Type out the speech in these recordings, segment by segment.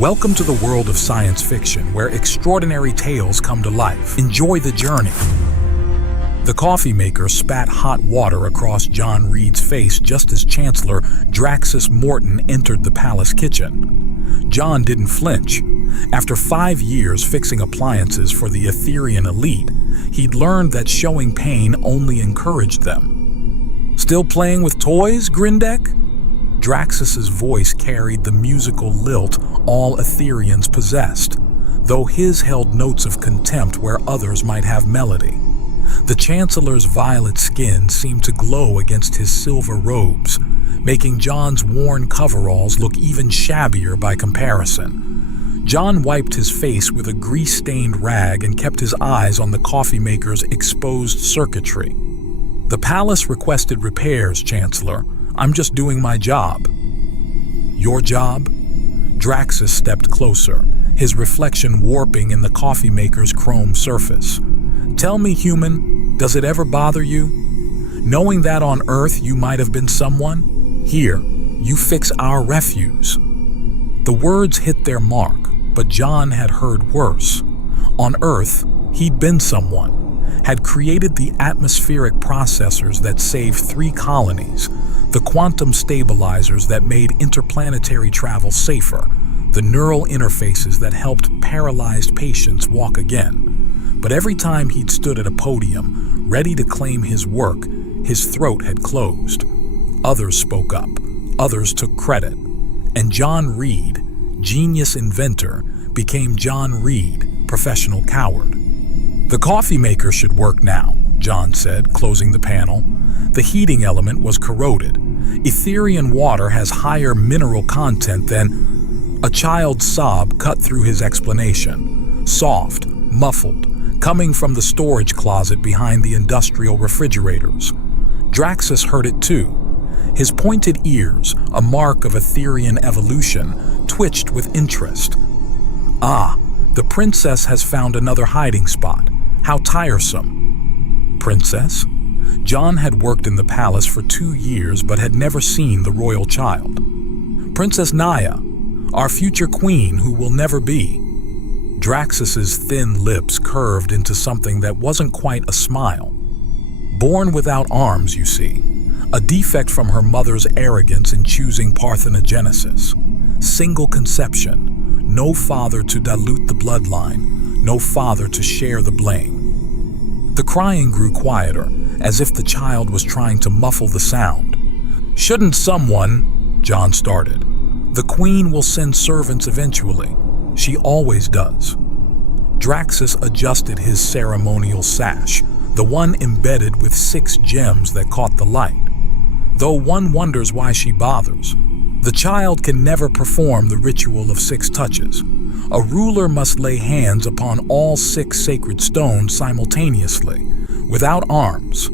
Welcome to the world of science fiction, where extraordinary tales come to life. Enjoy the journey. The coffee maker spat hot water across John Reed's face just as Chancellor Draxus Morton entered the palace kitchen. John didn't flinch. After 5 years fixing appliances for the Etherean elite, he'd learned that showing pain only encouraged them. "Still playing with toys, Grindeck?" Draxus's voice carried the musical lilt all Ethereans possessed, though his held notes of contempt where others might have melody. The Chancellor's violet skin seemed to glow against his silver robes, making John's worn coveralls look even shabbier by comparison. John wiped his face with a grease-stained rag and kept his eyes on the coffee maker's exposed circuitry. "The palace requested repairs, Chancellor. I'm just doing my job." "Your job?" Draxus stepped closer, his reflection warping in the coffee maker's chrome surface. "Tell me, human, does it ever bother you? Knowing that on Earth you might have been someone? Here, you fix our refuse." The words hit their mark, but John had heard worse. On Earth, he'd been someone, had created the atmospheric processors that saved 3 colonies, the quantum stabilizers that made interplanetary travel safer, the neural interfaces that helped paralyzed patients walk again. But every time he'd stood at a podium, ready to claim his work, his throat had closed. Others spoke up, others took credit, and John Reed, genius inventor, became John Reed, professional coward. "The coffee maker should work now," John said, closing the panel. The heating element was corroded. Etherean water has higher mineral content than... A child's sob cut through his explanation, soft, muffled, coming from the storage closet behind the industrial refrigerators. Draxus heard it too. His pointed ears, a mark of Etherean evolution, twitched with interest. "Ah, the princess has found another hiding spot. How tiresome." "Princess?" John had worked in the palace for 2 years but had never seen the royal child. "Princess Naya, our future queen who will never be." Draxus's thin lips curved into something that wasn't quite a smile. "Born without arms, you see. A defect from her mother's arrogance in choosing parthenogenesis. Single conception. No father to dilute the bloodline. No father to share the blame." The crying grew quieter, as if the child was trying to muffle the sound. "Shouldn't someone—" John started. "The queen will send servants eventually. She always does." Draxus adjusted his ceremonial sash, the one embedded with 6 gems that caught the light. Though one wonders why she bothers. The child can never perform the ritual of 6 touches. A ruler must lay hands upon all 6 sacred stones simultaneously, without arms.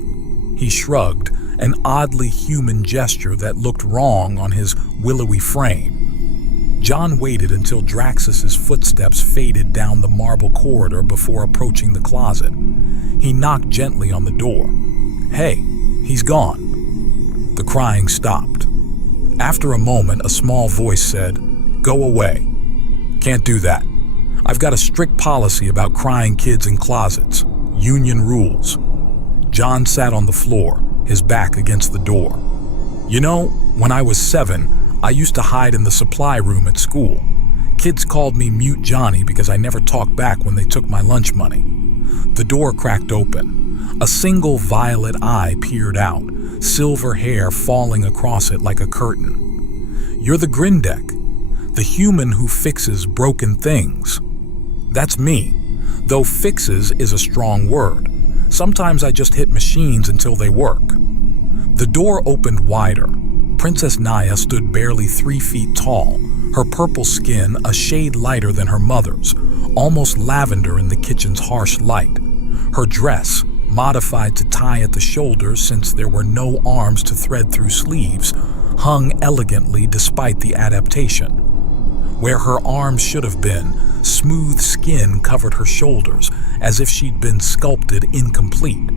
He shrugged, an oddly human gesture that looked wrong on his willowy frame. John waited until Draxus's footsteps faded down the marble corridor before approaching the closet. He knocked gently on the door. "Hey, he's gone." The crying stopped. After a moment, a small voice said, "Go away." "Can't do that. I've got a strict policy about crying kids in closets. Union rules." John sat on the floor, his back against the door. "You know, when I was 7, I used to hide in the supply room at school. Kids called me Mute Johnny because I never talked back when they took my lunch money." The door cracked open. A single violet eye peered out, silver hair falling across it like a curtain. "You're the Grindeck, the human who fixes broken things." "That's me, though fixes is a strong word. Sometimes I just hit machines until they work." The door opened wider. Princess Naya stood barely 3 feet tall, her purple skin a shade lighter than her mother's, almost lavender in the kitchen's harsh light. Her dress, modified to tie at the shoulders since there were no arms to thread through sleeves, hung elegantly despite the adaptation. Where her arms should have been, smooth skin covered her shoulders, as if she'd been sculpted incomplete.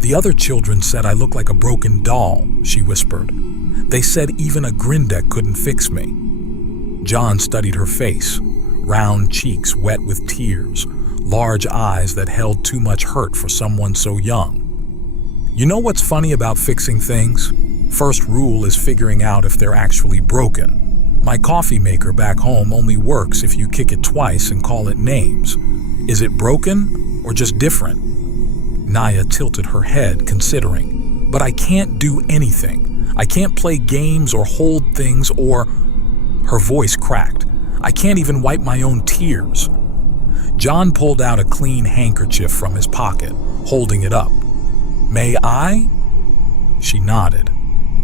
"The other children said I looked like a broken doll," she whispered. "They said even a Grindeck couldn't fix me." John studied her face, round cheeks wet with tears, large eyes that held too much hurt for someone so young. You know what's funny about fixing things? First rule is figuring out if they're actually broken. My coffee maker back home only works if you kick it twice and call it names. Is it broken or just different? Naya tilted her head, considering. But I can't do anything. I can't play games or hold things or... Her voice cracked. I can't even wipe my own tears. John pulled out a clean handkerchief from his pocket, holding it up. May I? She nodded.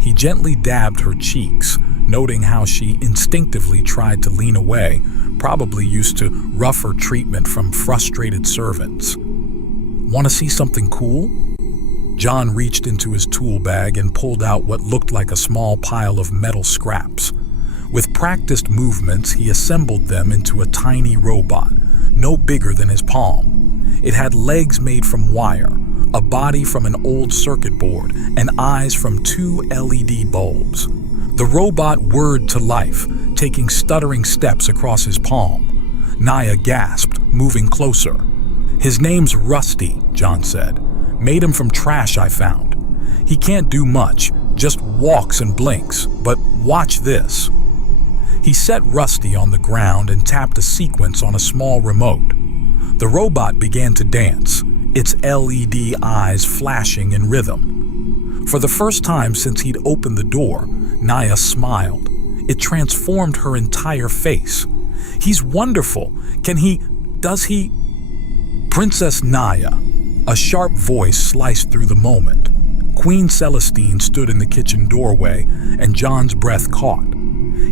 He gently dabbed her cheeks, noting how she instinctively tried to lean away, probably used to rougher treatment from frustrated servants. Want to see something cool? John reached into his tool bag and pulled out what looked like a small pile of metal scraps. With practiced movements, he assembled them into a tiny robot, no bigger than his palm. It had legs made from wire, a body from an old circuit board, and eyes from 2 LED bulbs. The robot whirred to life, taking stuttering steps across his palm. Naya gasped, moving closer. His name's Rusty, John said. Made him from trash I found. He can't do much, just walks and blinks, but watch this. He set Rusty on the ground and tapped a sequence on a small remote. The robot began to dance, its LED eyes flashing in rhythm. For the first time since he'd opened the door, Naya smiled. It transformed her entire face. He's wonderful. Does he? Princess Naya. A sharp voice sliced through the moment. Queen Celestine stood in the kitchen doorway, and John's breath caught.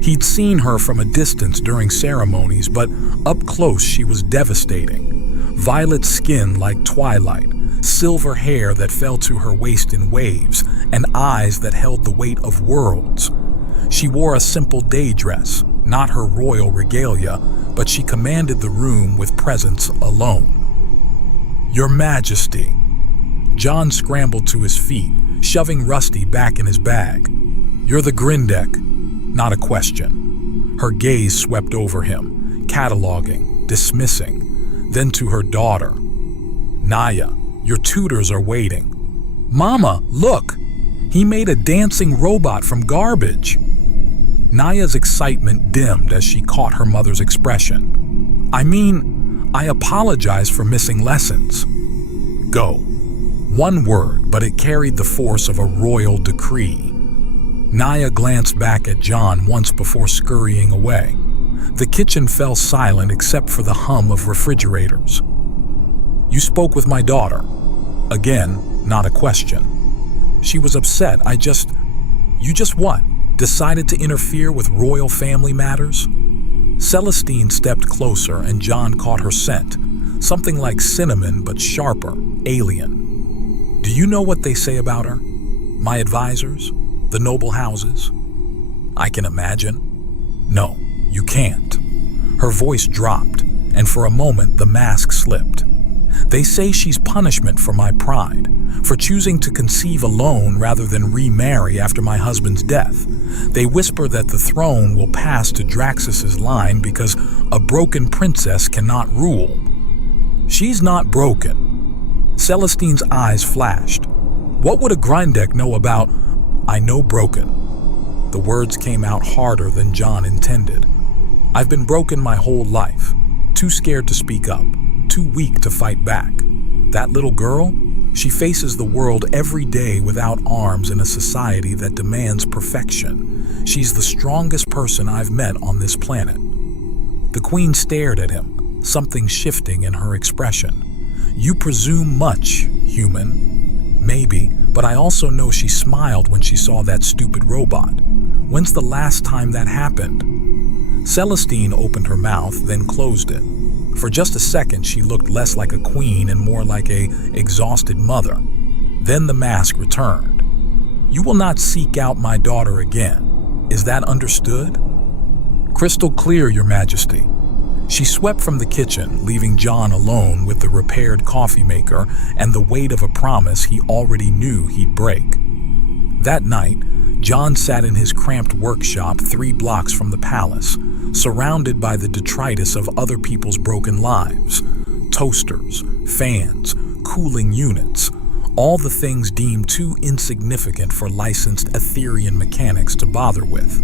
He'd seen her from a distance during ceremonies, but up close she was devastating. Violet skin like twilight, silver hair that fell to her waist in waves, and eyes that held the weight of worlds. She wore a simple day dress, not her royal regalia, but she commanded the room with presence alone. Your Majesty. John scrambled to his feet, shoving Rusty back in his bag. You're the Grindeck. Not a question. Her gaze swept over him, cataloging, dismissing, then to her daughter. Naya, your tutors are waiting. Mama, look! He made a dancing robot from garbage. Naya's excitement dimmed as she caught her mother's expression. I apologize for missing lessons. Go. One word, but it carried the force of a royal decree. Naya glanced back at John once before scurrying away. The kitchen fell silent except for the hum of refrigerators. You spoke with my daughter. Again, not a question. She was upset. You just what? Decided to interfere with royal family matters? Celestine stepped closer and John caught her scent. Something like cinnamon but sharper, alien. Do you know what they say about her? My advisors? The noble houses? I can imagine. No, you can't. Her voice dropped, and for a moment the mask slipped. They say she's punishment for my pride, for choosing to conceive alone rather than remarry after my husband's death. They whisper that the throne will pass to Draxus's line because a broken princess cannot rule. She's not broken. Celestine's eyes flashed. What would a Grindeck know about... I know broken. The words came out harder than John intended. I've been broken my whole life. Too scared to speak up. Too weak to fight back. That little girl? She faces the world every day without arms in a society that demands perfection. She's the strongest person I've met on this planet. The Queen stared at him, something shifting in her expression. You presume much, human. Maybe, but I also know she smiled when she saw that stupid robot. When's the last time that happened? Celestine opened her mouth, then closed it. For just a second, she looked less like a queen and more like an exhausted mother. Then the mask returned. You will not seek out my daughter again. Is that understood? Crystal clear, Your Majesty. She swept from the kitchen, leaving John alone with the repaired coffee maker and the weight of a promise he already knew he'd break. That night, John sat in his cramped workshop 3 blocks from the palace, surrounded by the detritus of other people's broken lives. Toasters, fans, cooling units, all the things deemed too insignificant for licensed Etherean mechanics to bother with.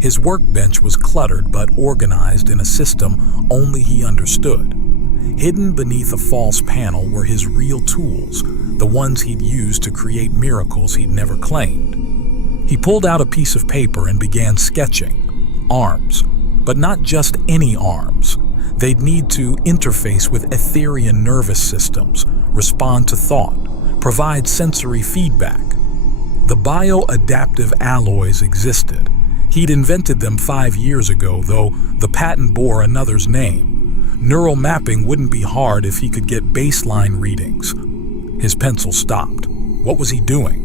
His workbench was cluttered but organized in a system only he understood. Hidden beneath a false panel were his real tools, the ones he'd used to create miracles he'd never claimed. He pulled out a piece of paper and began sketching. Arms. But not just any arms. They'd need to interface with Etherean nervous systems, respond to thought, provide sensory feedback. The bioadaptive alloys existed. He'd invented them 5 years ago, though the patent bore another's name. Neural mapping wouldn't be hard if he could get baseline readings. His pencil stopped. What was he doing?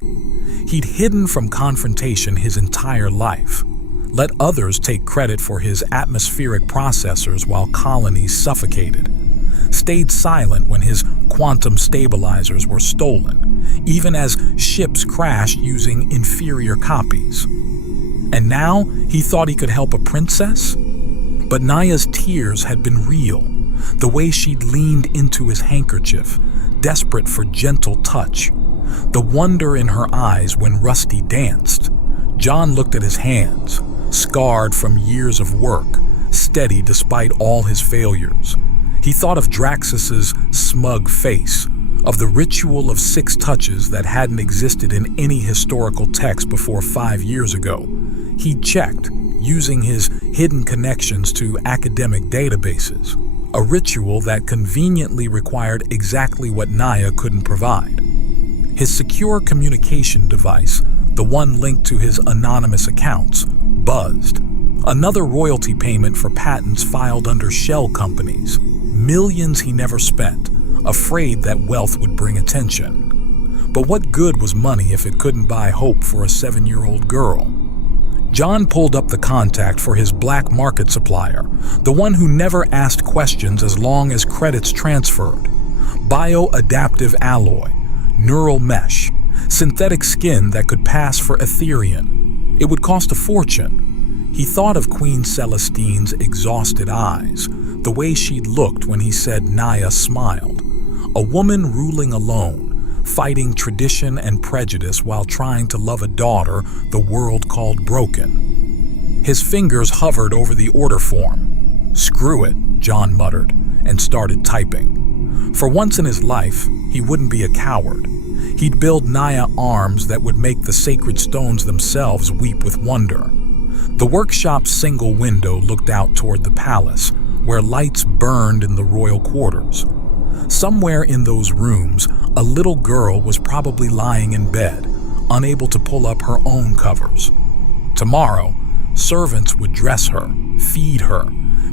He'd hidden from confrontation his entire life. Let others take credit for his atmospheric processors while colonies suffocated. Stayed silent when his quantum stabilizers were stolen, even as ships crashed using inferior copies. And now he thought he could help a princess? But Naya's tears had been real, the way she'd leaned into his handkerchief, desperate for gentle touch. The wonder in her eyes when Rusty danced. John looked at his hands, scarred from years of work, steady despite all his failures. He thought of Draxus's smug face, of the ritual of 6 touches that hadn't existed in any historical text before 5 years ago. He checked, using his hidden connections to academic databases, a ritual that conveniently required exactly what Naya couldn't provide. His secure communication device, the one linked to his anonymous accounts, buzzed. Another royalty payment for patents filed under shell companies. Millions he never spent, afraid that wealth would bring attention. But what good was money if it couldn't buy hope for a 7-year-old girl? John pulled up the contact for his black market supplier, the one who never asked questions as long as credits transferred. Bioadaptive alloy, neural mesh, synthetic skin that could pass for Etherean. It would cost a fortune. He thought of Queen Celestine's exhausted eyes, the way she'd looked when he said Naya smiled. A woman ruling alone, fighting tradition and prejudice while trying to love a daughter the world called broken. His fingers hovered over the order form. "Screw it," John muttered, and started typing. For once in his life, he wouldn't be a coward. He'd build Naya arms that would make the sacred stones themselves weep with wonder. The workshop's single window looked out toward the palace, where lights burned in the royal quarters. Somewhere in those rooms, a little girl was probably lying in bed, unable to pull up her own covers. Tomorrow, servants would dress her, feed her,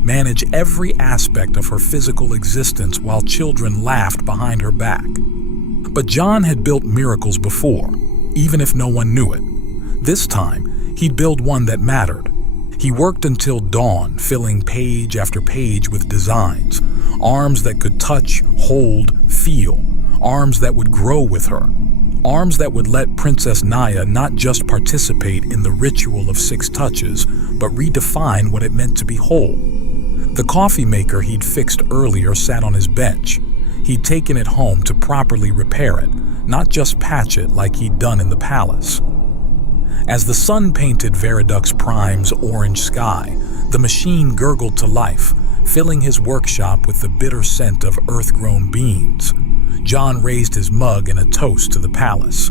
manage every aspect of her physical existence while children laughed behind her back. But John had built miracles before, even if no one knew it. This time, he'd build one that mattered. He worked until dawn, filling page after page with designs, arms that could touch, hold, feel, arms that would grow with her, arms that would let Princess Naya not just participate in the ritual of 6 touches, but redefine what it meant to be whole. The coffee maker he'd fixed earlier sat on his bench. He'd taken it home to properly repair it, not just patch it like he'd done in the palace. As the sun painted Veridux Prime's orange sky, the machine gurgled to life, filling his workshop with the bitter scent of earth-grown beans. John raised his mug in a toast to the palace.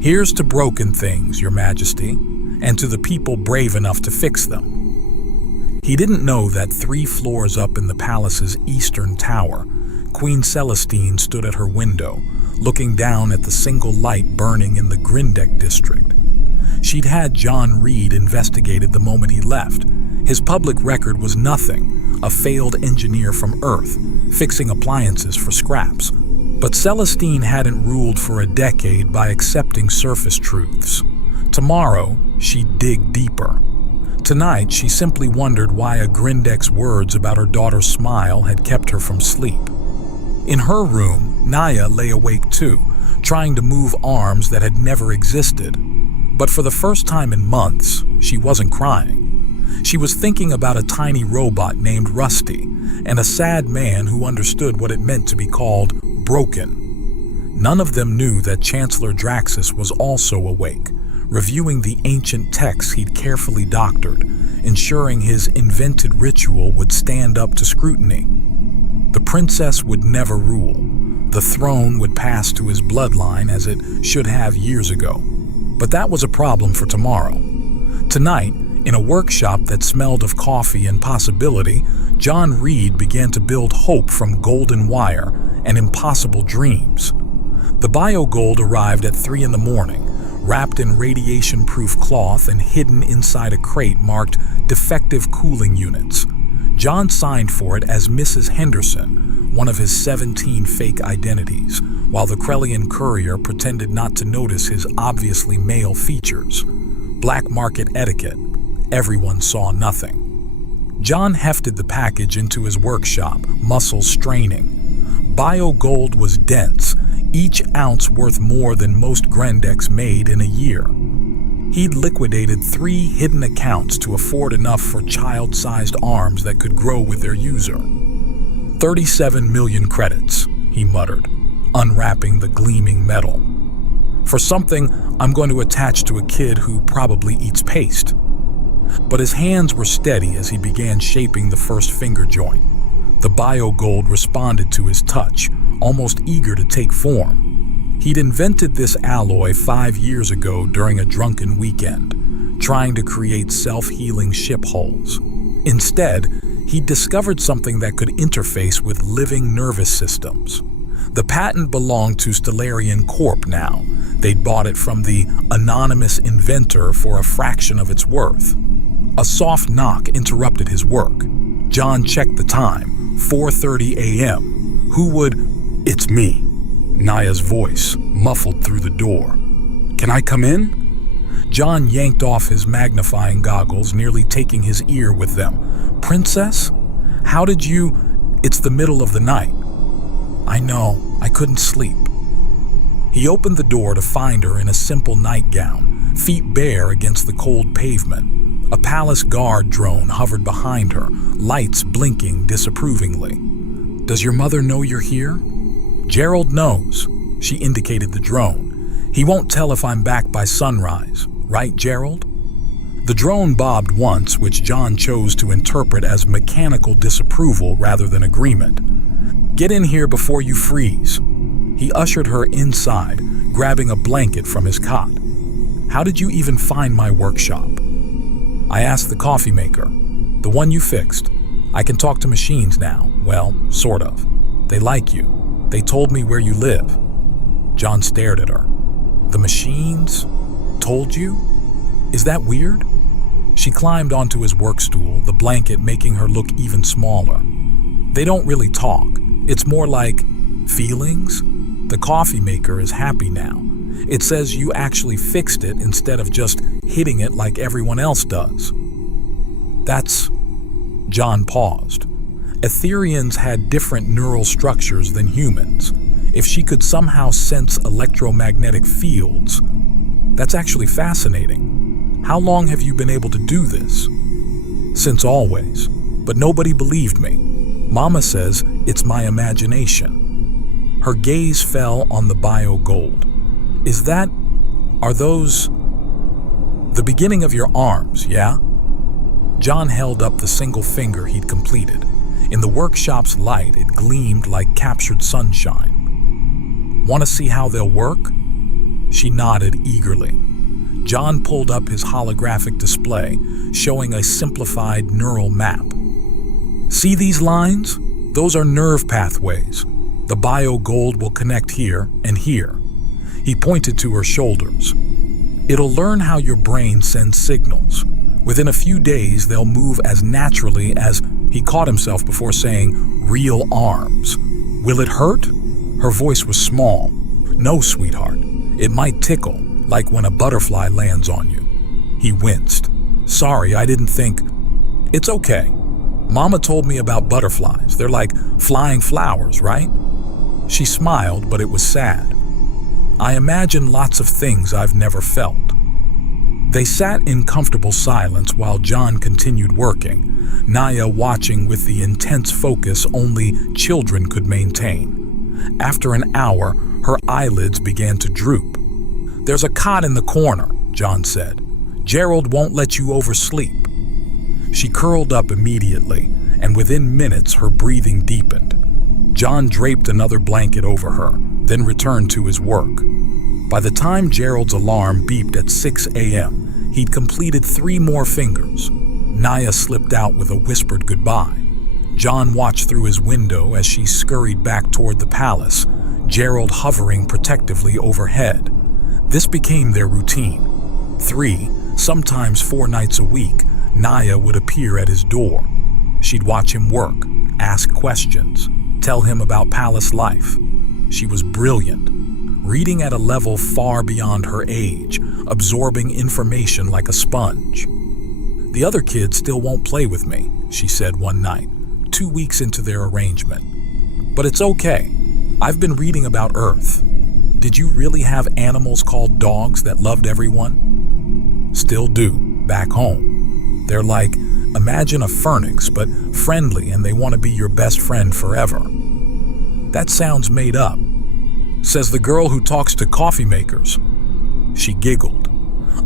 "Here's to broken things, Your Majesty, and to the people brave enough to fix them." He didn't know that 3 floors up in the palace's eastern tower, Queen Celestine stood at her window, looking down at the single light burning in the Grindeck district. She'd had John Reed investigated the moment he left. His public record was nothing, a failed engineer from Earth, fixing appliances for scraps. But Celestine hadn't ruled for a decade by accepting surface truths. Tomorrow, she'd dig deeper. Tonight, she simply wondered why a Grindeck's words about her daughter's smile had kept her from sleep. In her room, Naya lay awake too, trying to move arms that had never existed. But for the first time in months, she wasn't crying. She was thinking about a tiny robot named Rusty and a sad man who understood what it meant to be called broken. None of them knew that Chancellor Draxus was also awake, reviewing the ancient texts he'd carefully doctored, ensuring his invented ritual would stand up to scrutiny. The princess would never rule. The throne would pass to his bloodline as it should have years ago. But that was a problem for tomorrow. Tonight, in a workshop that smelled of coffee and possibility, John Reed began to build hope from golden wire and impossible dreams. The biogold arrived at 3 a.m, wrapped in radiation-proof cloth and hidden inside a crate marked defective cooling units. John signed for it as Mrs. Henderson, one of his 17 fake identities, while the Krellian courier pretended not to notice his obviously male features. Black market etiquette. Everyone saw nothing. John hefted the package into his workshop, muscles straining. Biogold was dense, each ounce worth more than most Grendex made in a year. He'd liquidated 3 hidden accounts to afford enough for child-sized arms that could grow with their user. 37 million credits, he muttered, unwrapping the gleaming metal. For something I'm going to attach to a kid who probably eats paste. But his hands were steady as he began shaping the first finger joint. The biogold responded to his touch, almost eager to take form. He'd invented this alloy 5 years ago during a drunken weekend, trying to create self-healing ship hulls. Instead, he'd discovered something that could interface with living nervous systems. The patent belonged to Stellarian Corp now. They'd bought it from the anonymous inventor for a fraction of its worth. A soft knock interrupted his work. John checked the time, 4:30 a.m. Who would... It's me. Naya's voice, muffled through the door. Can I come in? John yanked off his magnifying goggles, nearly taking his ear with them. Princess? How did you... It's the middle of the night. I know, I couldn't sleep. He opened the door to find her in a simple nightgown, feet bare against the cold pavement. A palace guard drone hovered behind her, lights blinking disapprovingly. Does your mother know you're here? Gerald knows. She indicated the drone. He won't tell if I'm back by sunrise, right, Gerald? The drone bobbed once, which John chose to interpret as mechanical disapproval rather than agreement. Get in here before you freeze. He ushered her inside, grabbing a blanket from his cot. How did you even find my workshop? I asked the coffee maker. The one you fixed. I can talk to machines now. Well, sort of. They like you. They told me where you live. John stared at her. The machines? Told you? Is that weird? She climbed onto his work stool, the blanket making her look even smaller. They don't really talk. It's more like feelings. The coffee maker is happy now. It says you actually fixed it instead of just hitting it like everyone else does. That's... John paused. Etherians had different neural structures than humans. If she could somehow sense electromagnetic fields, that's actually fascinating. How long have you been able to do this? Since always, but nobody believed me. Mama says it's my imagination. Her gaze fell on the biogold. Are those the beginning of your arms, yeah? John held up the single finger he'd completed. In the workshop's light, it gleamed like captured sunshine. Want to see how they'll work? She nodded eagerly. John pulled up his holographic display, showing a simplified neural map. See these lines? Those are nerve pathways. The biogold will connect here and here. He pointed to her shoulders. It'll learn how your brain sends signals. Within a few days, they'll move as naturally as... He caught himself before saying, real arms. Will it hurt? Her voice was small. No, sweetheart. It might tickle, like when a butterfly lands on you. He winced. Sorry, I didn't think... It's okay. Mama told me about butterflies. They're like flying flowers, right? She smiled, but it was sad. I imagine lots of things I've never felt. They sat in comfortable silence while John continued working, Naya watching with the intense focus only children could maintain. After an hour, her eyelids began to droop. "There's a cot in the corner," John said. "Gerald won't let you oversleep." She curled up immediately, and within minutes her breathing deepened. John draped another blanket over her, then returned to his work. By the time Gerald's alarm beeped at 6 a.m., he'd completed 3 more fingers. Naya slipped out with a whispered goodbye. John watched through his window as she scurried back toward the palace, Gerald hovering protectively overhead. This became their routine. 3, sometimes 4 nights a week, Naya would appear at his door. She'd watch him work, ask questions, tell him about palace life. She was brilliant, reading at a level far beyond her age, absorbing information like a sponge. "The other kids still won't play with me," she said one night, 2 weeks into their arrangement. "But it's okay. I've been reading about Earth. Did you really have animals called dogs that loved everyone?" "Still do, back home. They're like, imagine a phoenix, but friendly, and they want to be your best friend forever." "That sounds made up," says the girl who talks to coffee makers. She giggled,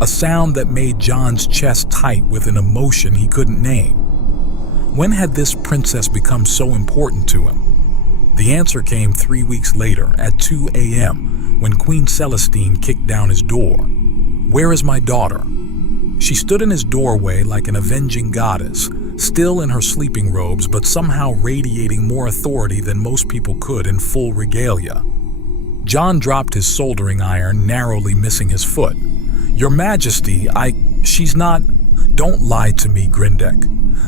a sound that made John's chest tight with an emotion he couldn't name. When had this princess become so important to him? The answer came 3 weeks later at 2 a.m. when Queen Celestine kicked down his door. "Where is my daughter?" She stood in his doorway like an avenging goddess, still in her sleeping robes but somehow radiating more authority than most people could in full regalia. John dropped his soldering iron, narrowly missing his foot. "Your Majesty, she's not..." "Don't lie to me, Grindek.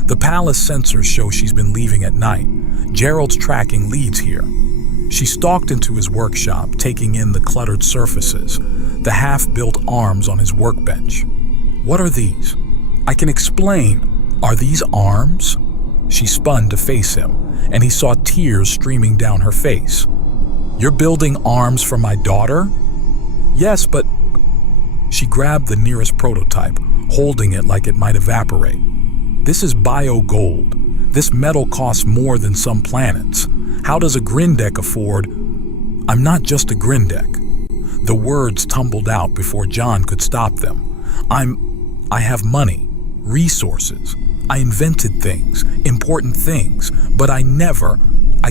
The palace sensors show she's been leaving at night. Gerald's tracking leads here." She stalked into his workshop, taking in the cluttered surfaces, the half-built arms on his workbench. "What are these?" "I can explain. Are these arms?" She spun to face him, and he saw tears streaming down her face. "You're building arms for my daughter?" "Yes, but..." She grabbed the nearest prototype, holding it like it might evaporate. "This is bio-gold. This metal costs more than some planets. How does a Grindek afford..." "I'm not just a Grindek." The words tumbled out before John could stop them. I have money, resources. I invented things, important things, but I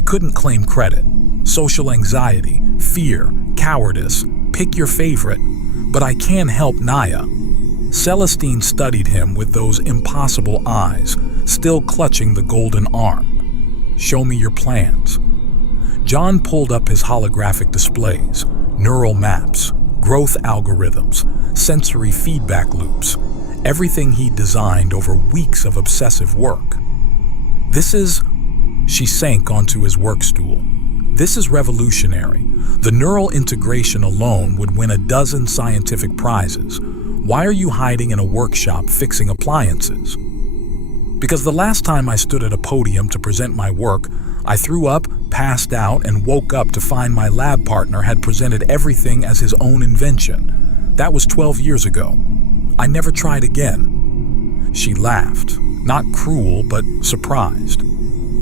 couldn't claim credit. Social anxiety, fear, cowardice, pick your favorite. But I can help Naya." Celestine studied him with those impossible eyes, still clutching the golden arm. "Show me your plans." John pulled up his holographic displays, neural maps, growth algorithms, sensory feedback loops, everything he designed over weeks of obsessive work. She sank onto his work stool. "This is revolutionary. The neural integration alone would win a dozen scientific prizes. Why are you hiding in a workshop fixing appliances?" "Because the last time I stood at a podium to present my work, I threw up, passed out, and woke up to find my lab partner had presented everything as his own invention. That was 12 years ago. I never tried again." She laughed, not cruel but surprised.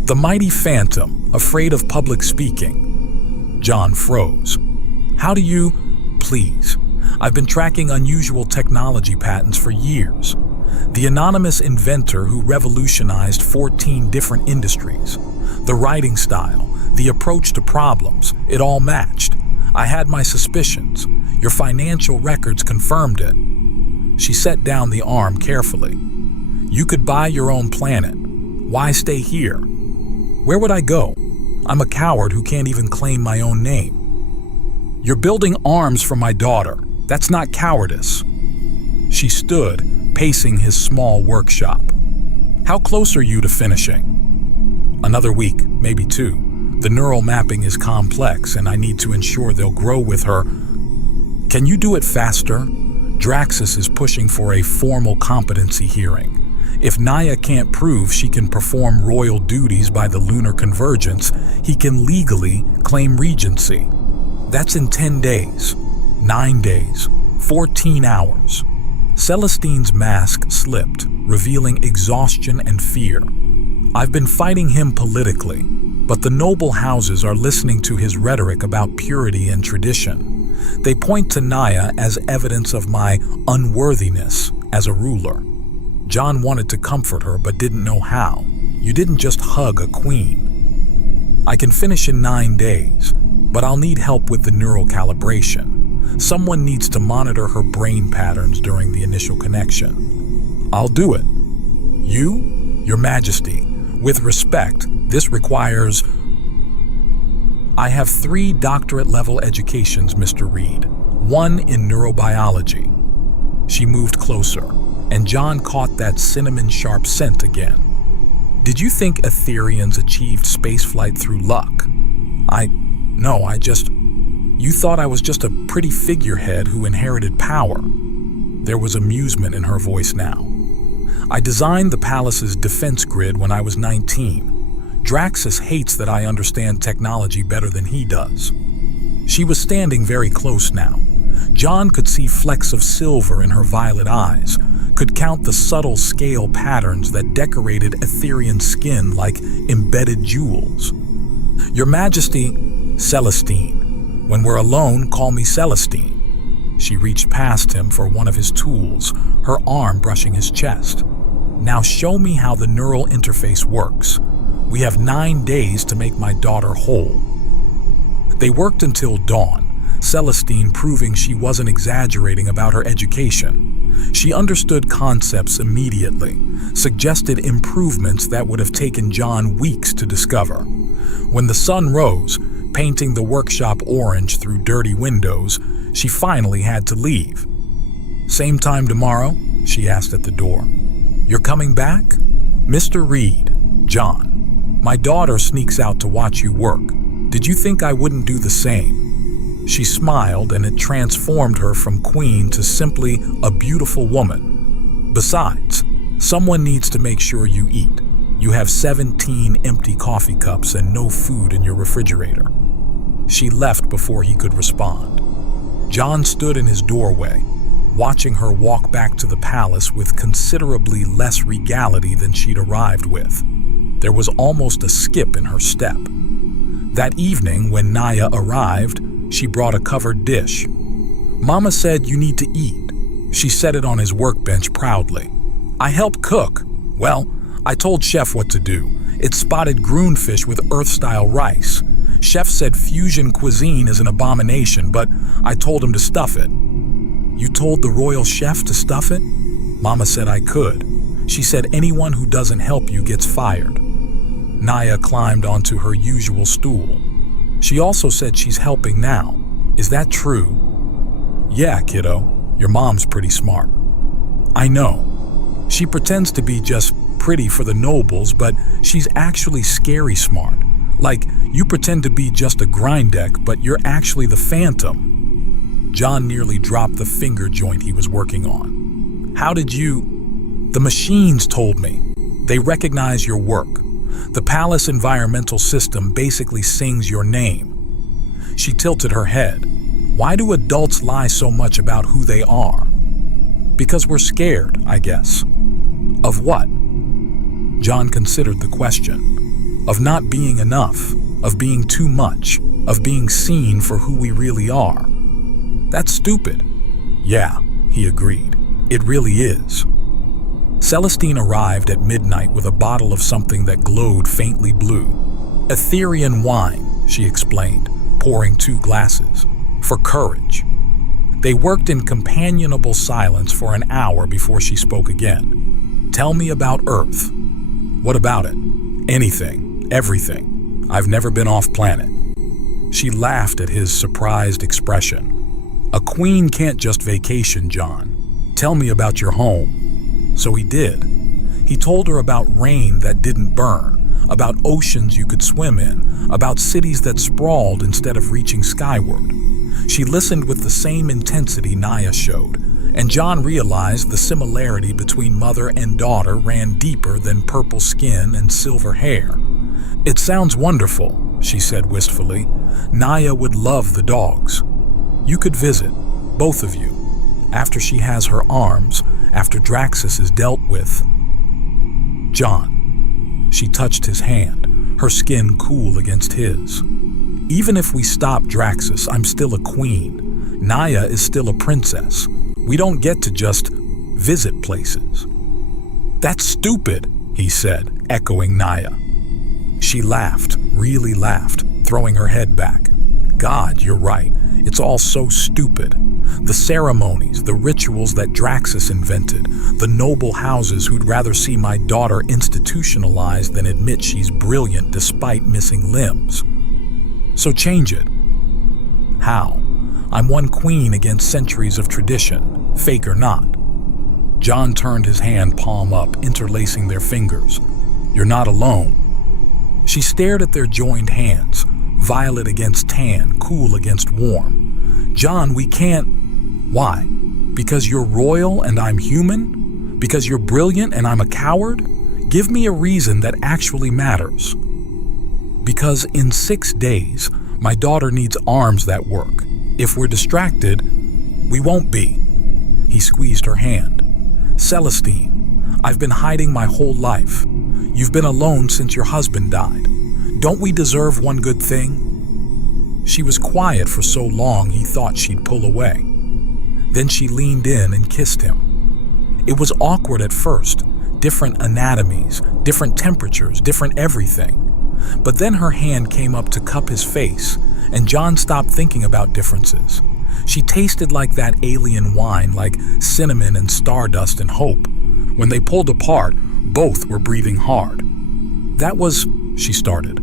"The mighty phantom, afraid of public speaking." John froze. "How do you..." "Please. I've been tracking unusual technology patents for years. The anonymous inventor who revolutionized 14 different industries. The writing style, the approach to problems, it all matched. I had my suspicions. Your financial records confirmed it." She set down the arm carefully. "You could buy your own planet. Why stay here?" "Where would I go? I'm a coward who can't even claim my own name." "You're building arms for my daughter. That's not cowardice." She stood, pacing his small workshop. "How close are you to finishing?" "Another week, maybe 2. The neural mapping is complex, and I need to ensure they'll grow with her." "Can you do it faster?" Draxus is pushing for a formal competency hearing. If Naya can't prove she can perform royal duties by the lunar convergence, he can legally claim regency. That's in 10 days, 9 days, 14 hours. Celestine's mask slipped, revealing exhaustion and fear. I've been fighting him politically, but the noble houses are listening to his rhetoric about purity and tradition. They point to Naya as evidence of my unworthiness as a ruler. John wanted to comfort her but didn't know how. You didn't just hug a queen. I can finish in 9 days, but I'll need help with the neural calibration. Someone needs to monitor her brain patterns during the initial connection. I'll do it. You, Your Majesty, with respect, this requires... I have 3 doctorate-level educations, Mr. Reed. 1 in neurobiology. She moved closer, and John caught that cinnamon-sharp scent again. Did you think Etherians achieved spaceflight through luck? You thought I was just a pretty figurehead who inherited power. There was amusement in her voice now. I designed the palace's defense grid when I was 19. Draxus hates that I understand technology better than he does. She was standing very close now. John could see flecks of silver in her violet eyes, could count the subtle scale patterns that decorated Etherian skin like embedded jewels. Your Majesty, Celestine. When we're alone, call me Celestine. She reached past him for one of his tools, her arm brushing his chest. Now show me how the neural interface works. We have 9 days to make my daughter whole. They worked until dawn, Celestine proving she wasn't exaggerating about her education. She understood concepts immediately, suggested improvements that would have taken John weeks to discover. When the sun rose, painting the workshop orange through dirty windows, she finally had to leave. Same time tomorrow? She asked at the door. You're coming back? Mr. Reed, John. My daughter sneaks out to watch you work. Did you think I wouldn't do the same? She smiled, and it transformed her from queen to simply a beautiful woman. Besides, someone needs to make sure you eat. You have 17 empty coffee cups and no food in your refrigerator. She left before he could respond. John stood in his doorway, watching her walk back to the palace with considerably less regality than she'd arrived with. There was almost a skip in her step. That evening, when Naya arrived, she brought a covered dish. Mama said you need to eat. She set it on his workbench proudly. I helped cook. Well, I told Chef what to do. It's spotted groundfish with Earth-style rice. Chef said fusion cuisine is an abomination, but I told him to stuff it. You told the royal chef to stuff it? Mama said I could. She said anyone who doesn't help you gets fired. Naya climbed onto her usual stool. She also said she's helping now. Is that true? Yeah, kiddo. Your mom's pretty smart. I know. She pretends to be just pretty for the nobles, but she's actually scary smart. Like, you pretend to be just a grind deck, but you're actually the Phantom. John nearly dropped the finger joint he was working on. How did you... The machines told me. They recognize your work. The palace environmental system basically sings your name. She tilted her head. Why do adults lie so much about who they are? Because we're scared, I guess. Of what? John considered the question. Of not being enough, of being too much, of being seen for who we really are. That's stupid. Yeah, he agreed. It really is. Celestine arrived at midnight with a bottle of something that glowed faintly blue. Etherian wine, she explained, pouring 2 glasses. For courage. They worked in companionable silence for an hour before she spoke again. Tell me about Earth. What about it? Anything, everything. I've never been off planet. She laughed at his surprised expression. A queen can't just vacation, John. Tell me about your home. So he did. He told her about rain that didn't burn, about oceans you could swim in, about cities that sprawled instead of reaching skyward. She listened with the same intensity Naya showed, and John realized the similarity between mother and daughter ran deeper than purple skin and silver hair. It sounds wonderful, she said wistfully. Naya would love the dogs. You could visit, both of you. After she has her arms, after Draxus is dealt with. John. She touched his hand, her skin cool against his. Even if we stop Draxus, I'm still a queen. Naya is still a princess. We don't get to just visit places. That's stupid, he said, echoing Naya. She laughed, really laughed, throwing her head back. God, you're right. It's all so stupid. The ceremonies, the rituals that Draxus invented, the noble houses who'd rather see my daughter institutionalized than admit she's brilliant despite missing limbs. So change it. How? I'm one queen against centuries of tradition, fake or not. John turned his hand palm up, interlacing their fingers. You're not alone. She stared at their joined hands, violet against tan, cool against warm. John, we can't. Why? Because you're royal and I'm human? Because you're brilliant and I'm a coward? Give me a reason that actually matters. Because in 6 days, my daughter needs arms that work. If we're distracted, we won't be. He squeezed her hand. Celestine, I've been hiding my whole life. You've been alone since your husband died. Don't we deserve one good thing? She was quiet for so long he thought she'd pull away. Then she leaned in and kissed him. It was awkward at first, different anatomies, different temperatures, different everything. But then her hand came up to cup his face, and John stopped thinking about differences. She tasted like that alien wine, like cinnamon and stardust and hope. When they pulled apart, both were breathing hard. That was, she started.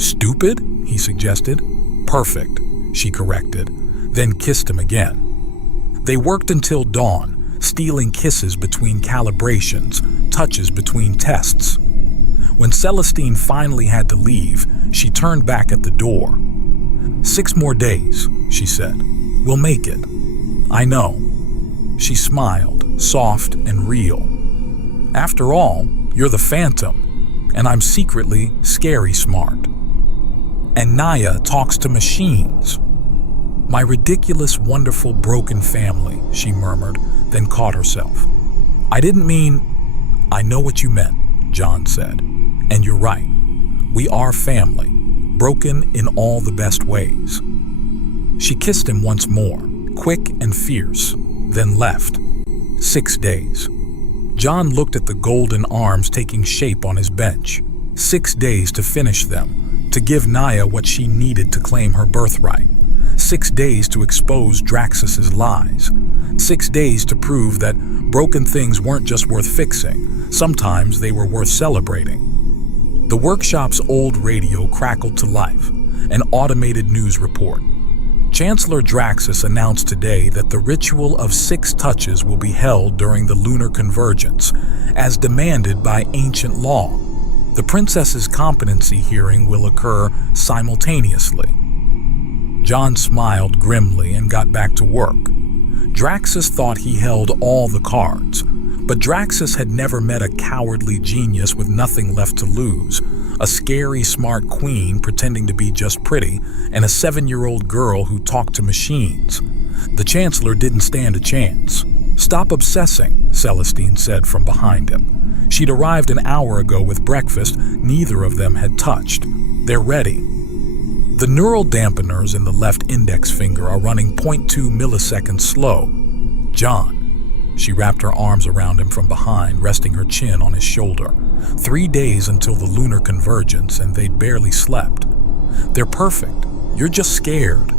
Stupid, he suggested. Perfect, she corrected, then kissed him again. They worked until dawn, stealing kisses between calibrations, touches between tests. When Celestine finally had to leave, she turned back at the door. 6 more days, she said. We'll make it. I know. She smiled, soft and real. After all, you're the Phantom, and I'm secretly scary smart. And Naya talks to machines. My ridiculous, wonderful, broken family, she murmured, then caught herself. I didn't mean... I know what you meant, John said. And you're right. We are family, broken in all the best ways. She kissed him once more, quick and fierce, then left. 6 days. John looked at the golden arms taking shape on his bench. 6 days to finish them, to give Naya what she needed to claim her birthright. 6 days to expose Draxus's lies. 6 days to prove that broken things weren't just worth fixing. Sometimes they were worth celebrating. The workshop's old radio crackled to life, an automated news report. Chancellor Draxus announced today that the ritual of 6 touches will be held during the lunar convergence, as demanded by ancient law. The princess's competency hearing will occur simultaneously. John smiled grimly and got back to work. Draxus thought he held all the cards, but Draxus had never met a cowardly genius with nothing left to lose, a scary, smart queen pretending to be just pretty, and a 7-year-old girl who talked to machines. The Chancellor didn't stand a chance. Stop obsessing, Celestine said from behind him. She'd arrived an hour ago with breakfast neither of them had touched. They're ready. The neural dampeners in the left index finger are running 0.2 milliseconds slow. John. She wrapped her arms around him from behind, resting her chin on his shoulder. 3 days until the lunar convergence, and they'd barely slept. They're perfect. You're just scared.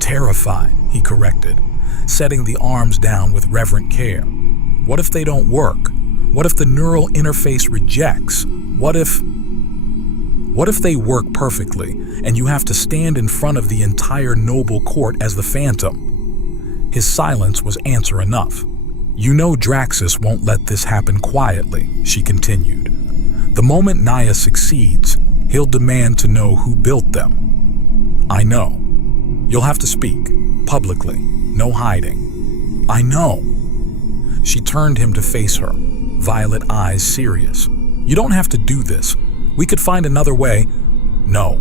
Terrified, he corrected, setting the arms down with reverent care. What if they don't work? What if the neural interface rejects? What if they work perfectly, and you have to stand in front of the entire noble court as the Phantom? His silence was answer enough. You know Draxus won't let this happen quietly, she continued. The moment Naya succeeds, he'll demand to know who built them. I know. You'll have to speak, publicly, no hiding. I know. She turned him to face her, violet eyes serious. You don't have to do this. We could find another way. No.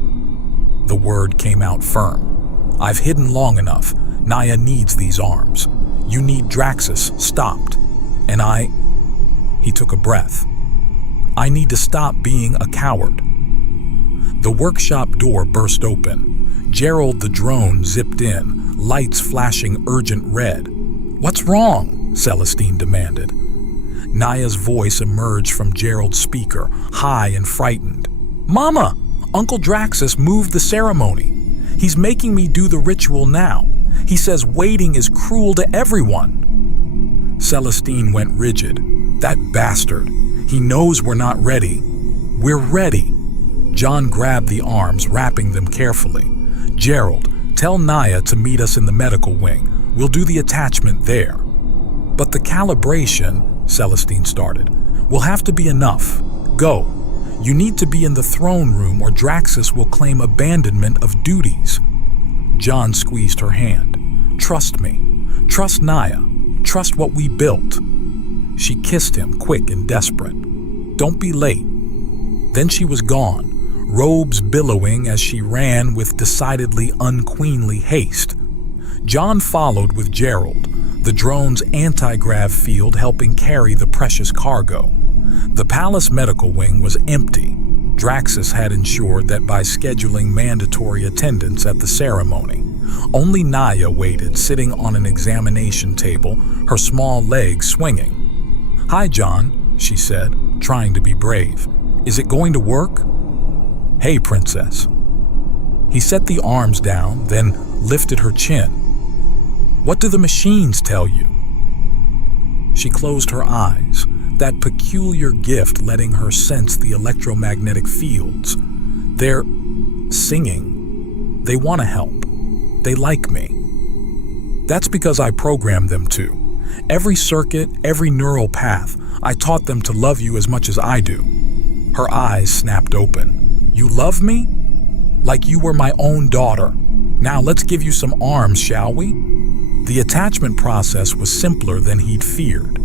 The word came out firm. I've hidden long enough. Naya needs these arms. You need Draxus stopped. And He took a breath. I need to stop being a coward. The workshop door burst open. Gerald the drone zipped in, lights flashing urgent red. What's wrong? Celestine demanded. Naya's voice emerged from Gerald's speaker, high and frightened. Mama! Uncle Draxus moved the ceremony. He's making me do the ritual now. He says waiting is cruel to everyone. Celestine went rigid. That bastard. He knows we're not ready. We're ready. John grabbed the arms, wrapping them carefully. Gerald, tell Naya to meet us in the medical wing. We'll do the attachment there. But the calibration, Celestine started, will have to be enough. Go. You need to be in the throne room or Draxus will claim abandonment of duties. John squeezed her hand. Trust me. Trust Naya. Trust what we built. She kissed him, quick and desperate. Don't be late. Then she was gone, robes billowing as she ran with decidedly unqueenly haste. John followed with Gerald, the drone's anti-grav field helping carry the precious cargo. The palace medical wing was empty. Draxus had ensured that by scheduling mandatory attendance at the ceremony. Only Naya waited, sitting on an examination table, her small legs swinging. Hi, John, she said, trying to be brave. Is it going to work? Hey, Princess. He set the arms down, then lifted her chin. What do the machines tell you? She closed her eyes, that peculiar gift letting her sense the electromagnetic fields. They're singing. They want to help. They like me. That's because I programmed them to. Every circuit, every neural path, I taught them to love you as much as I do. Her eyes snapped open. You love me? Like you were my own daughter. Now let's give you some arms, shall we? The attachment process was simpler than he'd feared.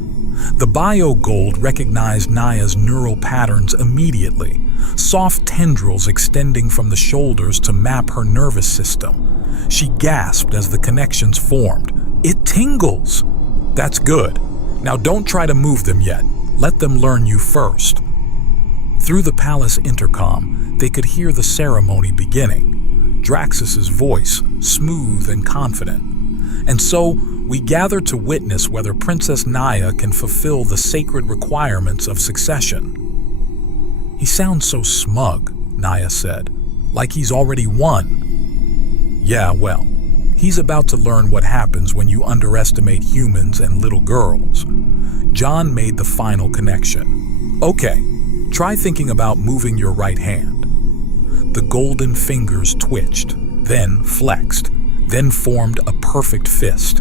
The bio-gold recognized Naya's neural patterns immediately, soft tendrils extending from the shoulders to map her nervous system. She gasped as the connections formed. It tingles! That's good. Now don't try to move them yet. Let them learn you first. Through the palace intercom, they could hear the ceremony beginning. Draxus's voice, smooth and confident. And so, we gather to witness whether Princess Naya can fulfill the sacred requirements of succession. He sounds so smug, Naya said, like he's already won. Yeah, well, he's about to learn what happens when you underestimate humans and little girls. John made the final connection. Okay, try thinking about moving your right hand. The golden fingers twitched, then flexed, then formed a perfect fist.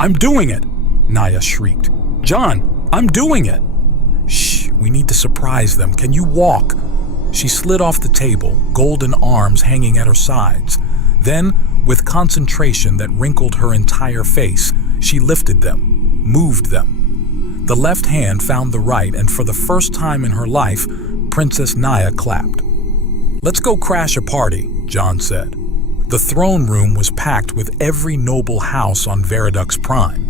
I'm doing it, Naya shrieked. John, I'm doing it. Shh, we need to surprise them. Can you walk? She slid off the table, golden arms hanging at her sides. Then, with concentration that wrinkled her entire face, she lifted them, moved them. The left hand found the right, and for the first time in her life, Princess Naya clapped. Let's go crash a party, John said. The throne room was packed with every noble house on Veridux Prime.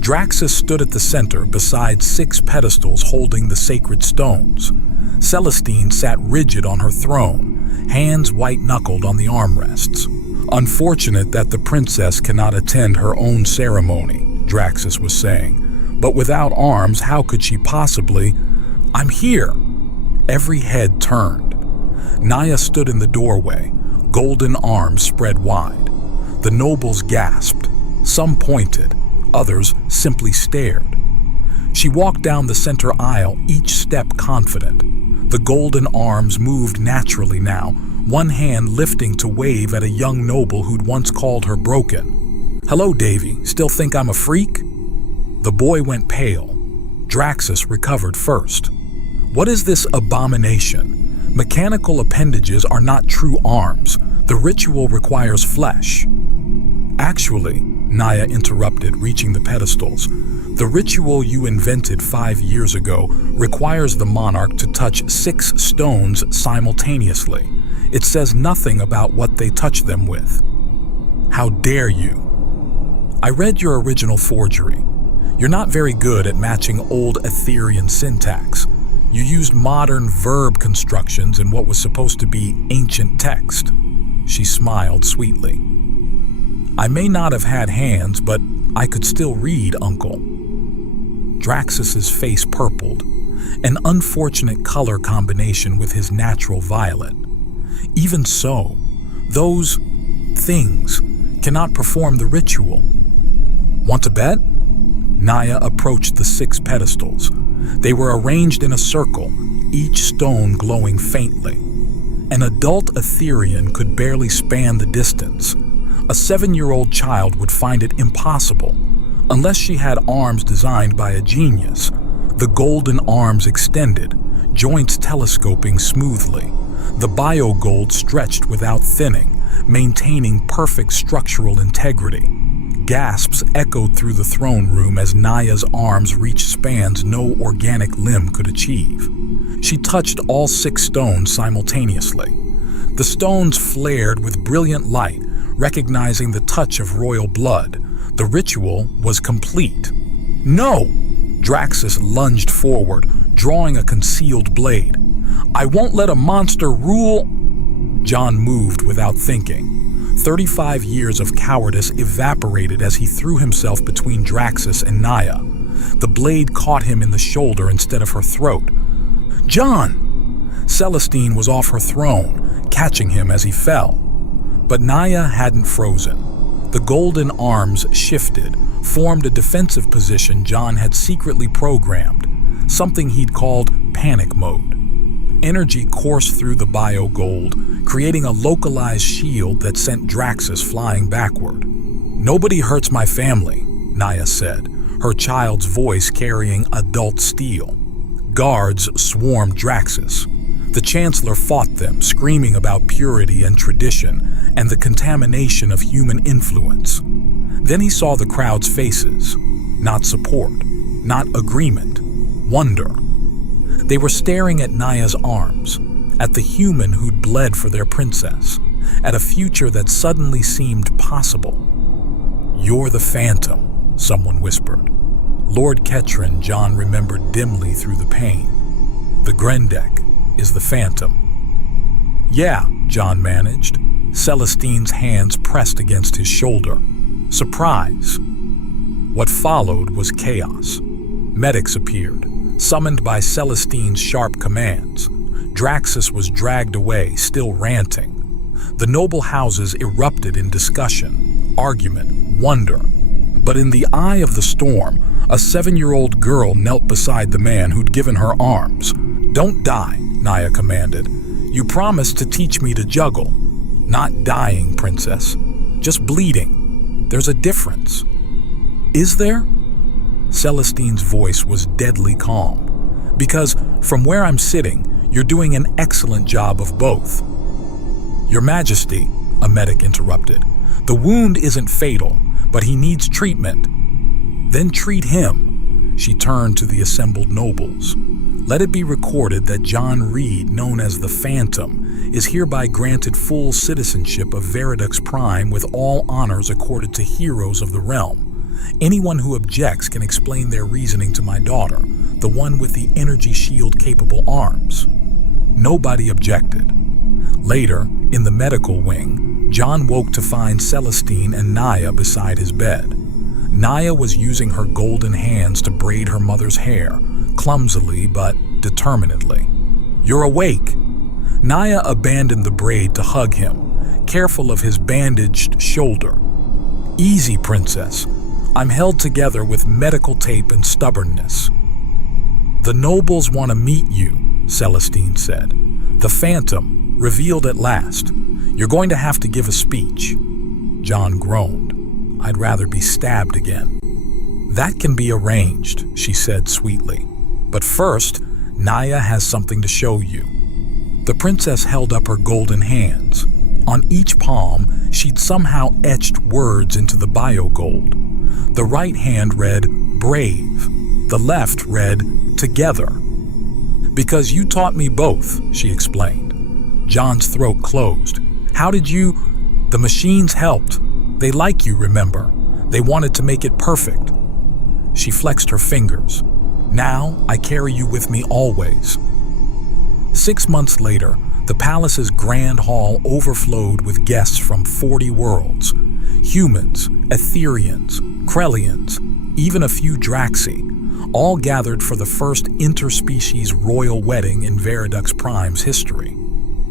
Draxus stood at the center beside 6 pedestals holding the sacred stones. Celestine sat rigid on her throne, hands white-knuckled on the armrests. Unfortunate that the princess cannot attend her own ceremony, Draxus was saying. But without arms, how could she possibly? I'm here. Every head turned. Naya stood in the doorway, golden arms spread wide. The nobles gasped. Some pointed, others simply stared. She walked down the center aisle, each step confident. The golden arms moved naturally now, one hand lifting to wave at a young noble who'd once called her broken. Hello, Davy. Still think I'm a freak? The boy went pale. Draxus recovered first. What is this abomination? Mechanical appendages are not true arms. The ritual requires flesh. Actually, Naya interrupted, reaching the pedestals. The ritual you invented 5 years ago requires the monarch to touch 6 stones simultaneously. It says nothing about what they touch them with. How dare you? I read your original forgery. You're not very good at matching old Etherean syntax. You used modern verb constructions in what was supposed to be ancient text. She smiled sweetly. I may not have had hands, but I could still read, Uncle. Draxus's face purpled, an unfortunate color combination with his natural violet. Even so, those things cannot perform the ritual. Want to bet? Naya approached the 6 pedestals. They were arranged in a circle, each stone glowing faintly. An adult Etherean could barely span the distance. A 7-year-old child would find it impossible, unless she had arms designed by a genius. The golden arms extended, joints telescoping smoothly. The biogold stretched without thinning, maintaining perfect structural integrity. Gasps echoed through the throne room as Naya's arms reached spans no organic limb could achieve. She touched all 6 stones simultaneously. The stones flared with brilliant light, recognizing the touch of royal blood. The ritual was complete. No! Draxus lunged forward, drawing a concealed blade. I won't let a monster rule. John moved without thinking. 35 years of cowardice evaporated as he threw himself between Draxus and Naya. The blade caught him in the shoulder instead of her throat. John! Celestine was off her throne, catching him as he fell. But Naya hadn't frozen. The golden arms shifted, formed a defensive position John had secretly programmed, something he'd called panic mode. Energy coursed through the biogold, creating a localized shield that sent Draxus flying backward. Nobody hurts my family, Naya said, her child's voice carrying adult steel. Guards swarmed Draxus. The Chancellor fought them, screaming about purity and tradition and the contamination of human influence. Then he saw the crowd's faces. Not support, not agreement, wonder. They were staring at Naya's arms, at the human who'd bled for their princess, at a future that suddenly seemed possible. You're the Phantom, someone whispered. Lord Ketrin, John remembered dimly through the pain. The Grendek is the Phantom. Yeah, John managed. Celestine's hands pressed against his shoulder. Surprise. What followed was chaos. Medics appeared, summoned by Celestine's sharp commands. Draxus was dragged away, still ranting. The noble houses erupted in discussion, argument, wonder. But in the eye of the storm, a 7-year-old girl knelt beside the man who'd given her arms. Don't die, Naya commanded. You promised to teach me to juggle. Not dying, princess. Just bleeding. There's a difference. Is there? Celestine's voice was deadly calm. Because from where I'm sitting, you're doing an excellent job of both. Your Majesty, a medic interrupted. The wound isn't fatal, but he needs treatment. Then treat him. She turned to the assembled nobles. Let it be recorded that John Reed, known as the Phantom, is hereby granted full citizenship of Veridux Prime with all honors accorded to heroes of the realm. Anyone who objects can explain their reasoning to my daughter, the one with the energy shield-capable arms. Nobody objected. Later, in the medical wing, John woke to find Celestine and Naya beside his bed. Naya was using her golden hands to braid her mother's hair, clumsily but determinedly. You're awake. Naya abandoned the braid to hug him, careful of his bandaged shoulder. Easy, princess. I'm held together with medical tape and stubbornness. The nobles want to meet you, Celestine said. The Phantom, revealed at last. You're going to have to give a speech. John groaned. I'd rather be stabbed again. That can be arranged, she said sweetly. But first, Naya has something to show you. The princess held up her golden hands. On each palm, she'd somehow etched words into the biogold. The right hand read, brave. The left read, together. Because you taught me both, she explained. John's throat closed. How did you? The machines helped. They like you, remember. They wanted to make it perfect. She flexed her fingers. Now I carry you with me always. 6 months later, the palace's grand hall overflowed with guests from 40 worlds. Humans, Etherians, Krellians, even a few Draxi, all gathered for the first interspecies royal wedding in Veridux Prime's history.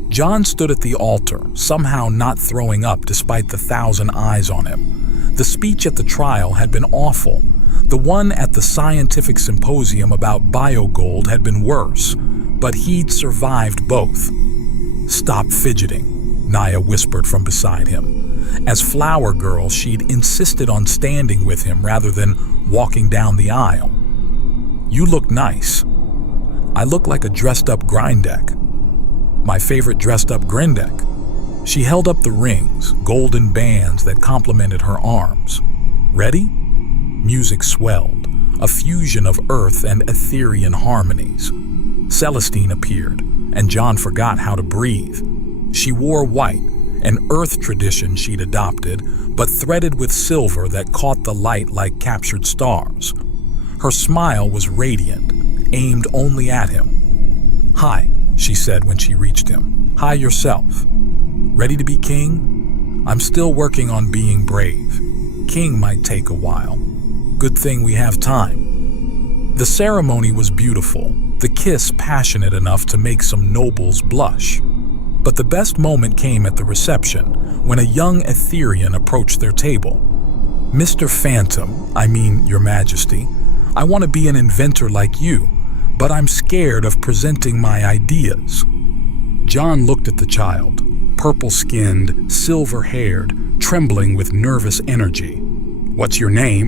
John stood at the altar, somehow not throwing up despite the 1,000 eyes on him. The speech at the trial had been awful. The one at the scientific symposium about biogold had been worse, but he'd survived both. "Stop fidgeting," Naya whispered from beside him. As Flower Girl, she'd insisted on standing with him rather than walking down the aisle. "You look nice." "I look like a dressed-up Grindek." "My favorite dressed-up Grindek." She held up the rings, golden bands that complemented her arms. "Ready?" Music swelled, a fusion of earth and Etherian harmonies. Celestine appeared, and John forgot how to breathe. She wore white, an earth tradition she'd adopted, but threaded with silver that caught the light like captured stars. Her smile was radiant, aimed only at him. "Hi," she said when she reached him. "Hi yourself. Ready to be king?" "I'm still working on being brave. King might take a while. Good thing we have time." The ceremony was beautiful, the kiss passionate enough to make some nobles blush. But the best moment came at the reception, when a young Etherian approached their table. "Mr. Phantom, Your Majesty, I want to be an inventor like you, but I'm scared of presenting my ideas." John looked at the child, purple-skinned, silver-haired, trembling with nervous energy. "What's your name?"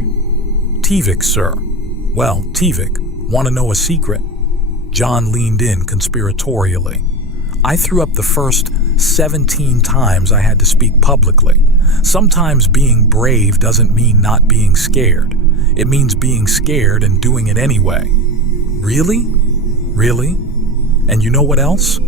"Tivik, sir." "Well, Tivik, want to know a secret?" John leaned in conspiratorially. "I threw up the first 17 times I had to speak publicly. Sometimes being brave doesn't mean not being scared. It means being scared and doing it anyway." "Really? Really? And you know what else?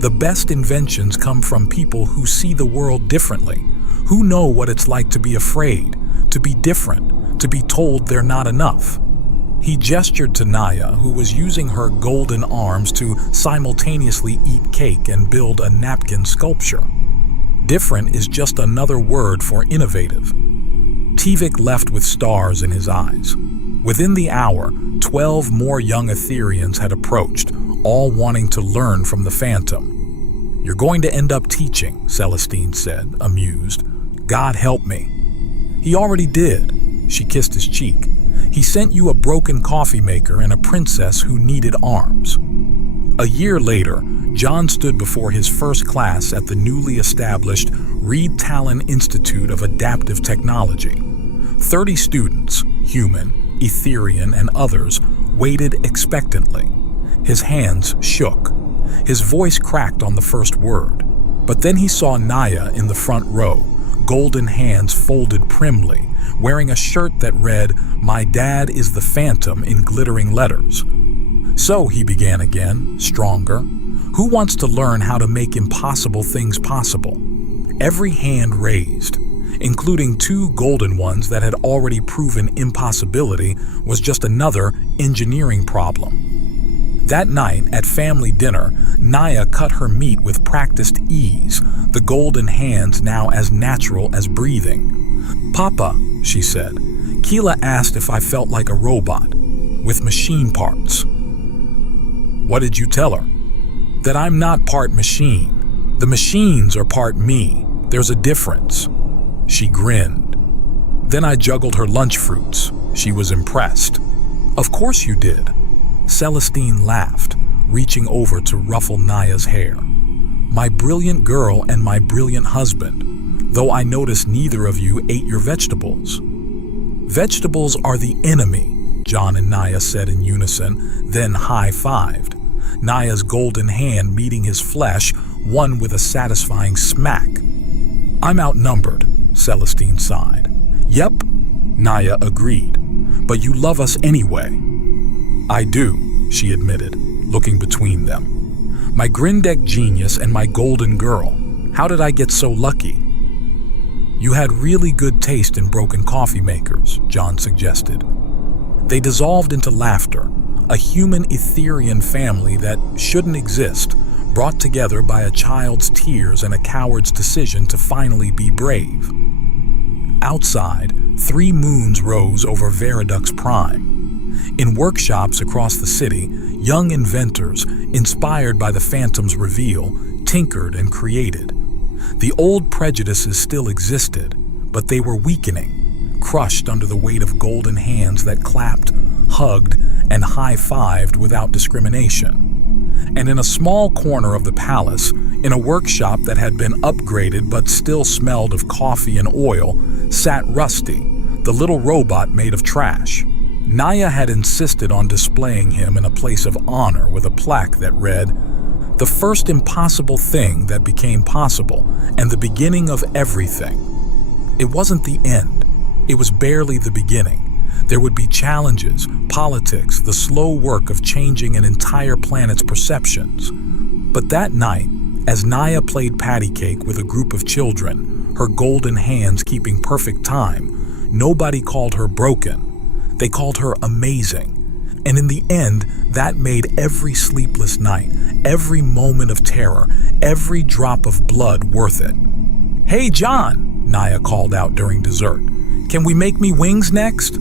The best inventions come from people who see the world differently, who know what it's like to be afraid, to be different, to be told they're not enough." He gestured to Naya, who was using her golden arms to simultaneously eat cake and build a napkin sculpture. Different is just another word for innovative. Tivik left with stars in his eyes. Within the hour, 12 more young Etherians had approached, all wanting to learn from the Phantom. "You're going to end up teaching," Celestine said, amused. "God help me." "He already did." She kissed his cheek. "He sent you a broken coffee maker and a princess who needed arms." A year later, John stood before his first class at the newly established Reed Talon Institute of Adaptive Technology. 30 students, human, Etherian, and others, waited expectantly. His hands shook. His voice cracked on the first word. But then he saw Naya in the front row, golden hands folded primly, wearing a shirt that read, "My dad is the Phantom," in glittering letters. "So," he began again, stronger, "who wants to learn how to make impossible things possible?" Every hand raised, including 2 golden ones that had already proven impossibility was just another engineering problem. That night, at family dinner, Naya cut her meat with practiced ease, the golden hands now as natural as breathing. "Papa," she said, "Keela asked if I felt like a robot, with machine parts." "What did you tell her?" "That I'm not part machine. The machines are part me. There's a difference." She grinned. Then I juggled her lunch fruits. She was impressed. "Of course you did." Celestine laughed, reaching over to ruffle Naya's hair. "My brilliant girl and my brilliant husband, though I notice neither of you ate your vegetables." "Vegetables are the enemy," John and Naya said in unison, then high-fived. Naya's golden hand meeting his flesh, one with a satisfying smack. "I'm outnumbered," Celestine sighed. "Yep," Naya agreed. "But you love us anyway." "I do," she admitted, looking between them. "My Grindek genius and my golden girl. How did I get so lucky?" You had really good taste in broken coffee makers, John suggested. They dissolved into laughter, a human Etherian family that shouldn't exist, brought together by a child's tears and a coward's decision to finally be brave. Outside, 3 moons rose over Veriduc's prime. In workshops across the city, young inventors, inspired by the Phantom's reveal, tinkered and created. The old prejudices still existed, but they were weakening, crushed under the weight of golden hands that clapped, hugged, and high-fived without discrimination. And in a small corner of the palace, in a workshop that had been upgraded but still smelled of coffee and oil, sat Rusty, the little robot made of trash. Naya had insisted on displaying him in a place of honor with a plaque that read, "The first impossible thing that became possible, and the beginning of everything." It wasn't the end. It was barely the beginning. There would be challenges, politics, the slow work of changing an entire planet's perceptions. But that night, as Naya played patty cake with a group of children, her golden hands keeping perfect time, nobody called her broken. They called her amazing. And in the end, that made every sleepless night, every moment of terror, every drop of blood worth it. "Hey, John," Naya called out during dessert. "Can we make me wings next?"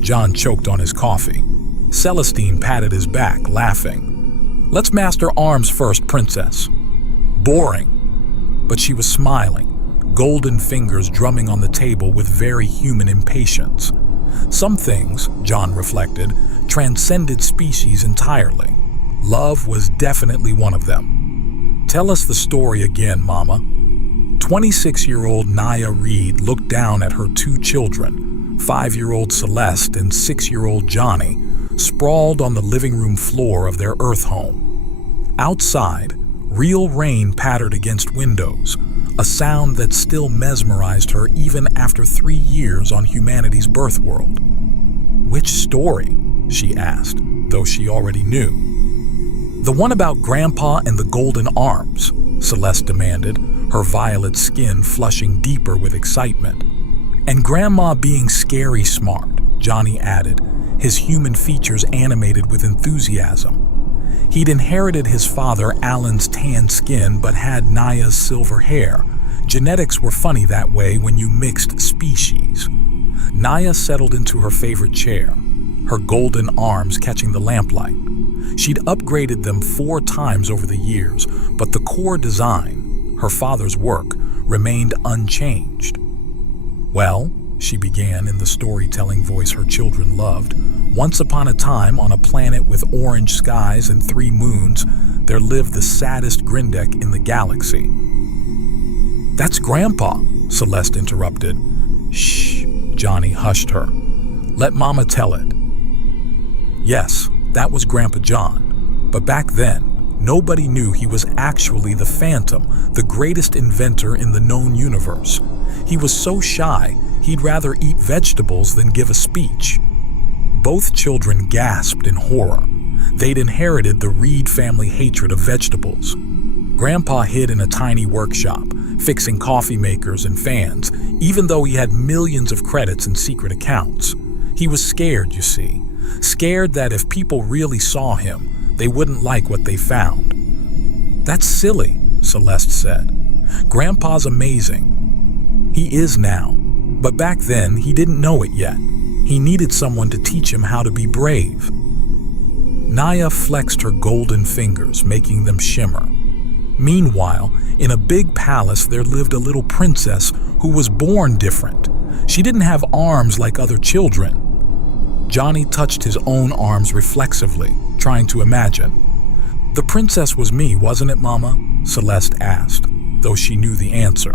John choked on his coffee. Celestine patted his back, laughing. "Let's master arms first, princess." Boring. But she was smiling, golden fingers drumming on the table with very human impatience. Some things, John reflected, transcended species entirely. Love was definitely one of them. "Tell us the story again, Mama." 26-year-old Naya Reed looked down at her 2 children, 5-year-old Celeste and 6-year-old Johnny, sprawled on the living room floor of their Earth home. Outside, real rain pattered against windows, a sound that still mesmerized her even after 3 years on humanity's birth world. "Which story?" she asked, though she already knew. "The one about Grandpa and the golden arms," Celeste demanded, her violet skin flushing deeper with excitement. "And Grandma being scary smart," Johnny added, his human features animated with enthusiasm. He'd inherited his father Alan's tan skin but had Naya's silver hair. Genetics were funny that way when you mixed species. Naya settled into her favorite chair, her golden arms catching the lamplight. She'd upgraded them 4 times over the years, but the core design, her father's work, remained unchanged. "Well," she began in the storytelling voice her children loved, "once upon a time on a planet with orange skies and 3 moons, there lived the saddest Grindek in the galaxy." "That's Grandpa," Celeste interrupted. "Shh," Johnny hushed her. "Let Mama tell it." Yes, that was Grandpa John. But back then, nobody knew he was actually the Phantom, the greatest inventor in the known universe. He was so shy, he'd rather eat vegetables than give a speech. Both children gasped in horror. They'd inherited the Reed family hatred of vegetables. Grandpa hid in a tiny workshop, fixing coffee makers and fans, even though he had millions of credits and secret accounts. He was scared, you see. Scared that if people really saw him, they wouldn't like what they found. "That's silly," Celeste said. "Grandpa's amazing. He is now. But back then, he didn't know it yet. He needed someone to teach him how to be brave." Naya flexed her golden fingers, making them shimmer. Meanwhile, in a big palace there lived a little princess who was born different. She didn't have arms like other children. Johnny touched his own arms reflexively, trying to imagine. "The princess was me, wasn't it, Mama?" Celeste asked, though she knew the answer.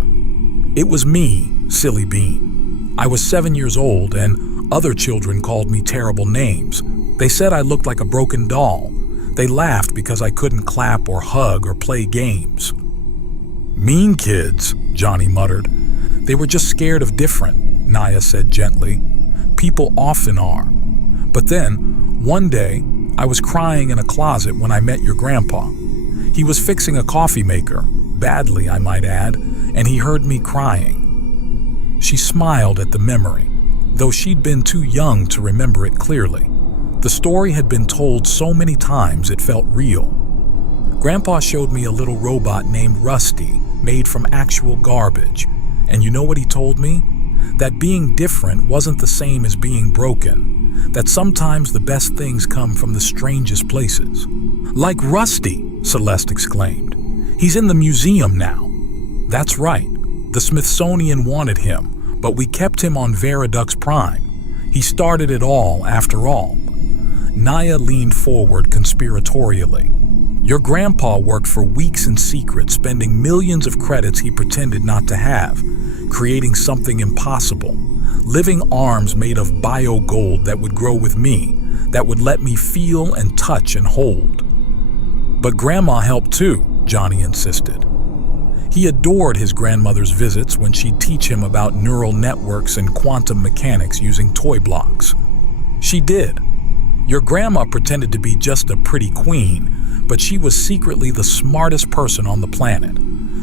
"It was me, silly bean. I was 7 years old, and other children called me terrible names. They said I looked like a broken doll. They laughed because I couldn't clap or hug or play games." "Mean kids," Johnny muttered. "They were just scared of different," Naya said gently. "People often are. But then, one day, I was crying in a closet when I met your grandpa. He was fixing a coffee maker, badly I might add, and he heard me crying. She smiled at the memory, though she'd been too young to remember it clearly. The story had been told so many times it felt real. Grandpa showed me a little robot named Rusty, made from actual garbage. And you know what he told me? That being different wasn't the same as being broken. That sometimes the best things come from the strangest places. Like Rusty, Celeste exclaimed. He's in the museum now. That's right. The Smithsonian wanted him, but we kept him on Veridux Prime. He started it all, after all. Naya leaned forward conspiratorially. Your grandpa worked for weeks in secret, spending millions of credits he pretended not to have, creating something impossible. Living arms made of bio-gold that would grow with me, that would let me feel and touch and hold. But Grandma helped too, Johnny insisted. He adored his grandmother's visits when she'd teach him about neural networks and quantum mechanics using toy blocks. She did. Your grandma pretended to be just a pretty queen, but she was secretly the smartest person on the planet.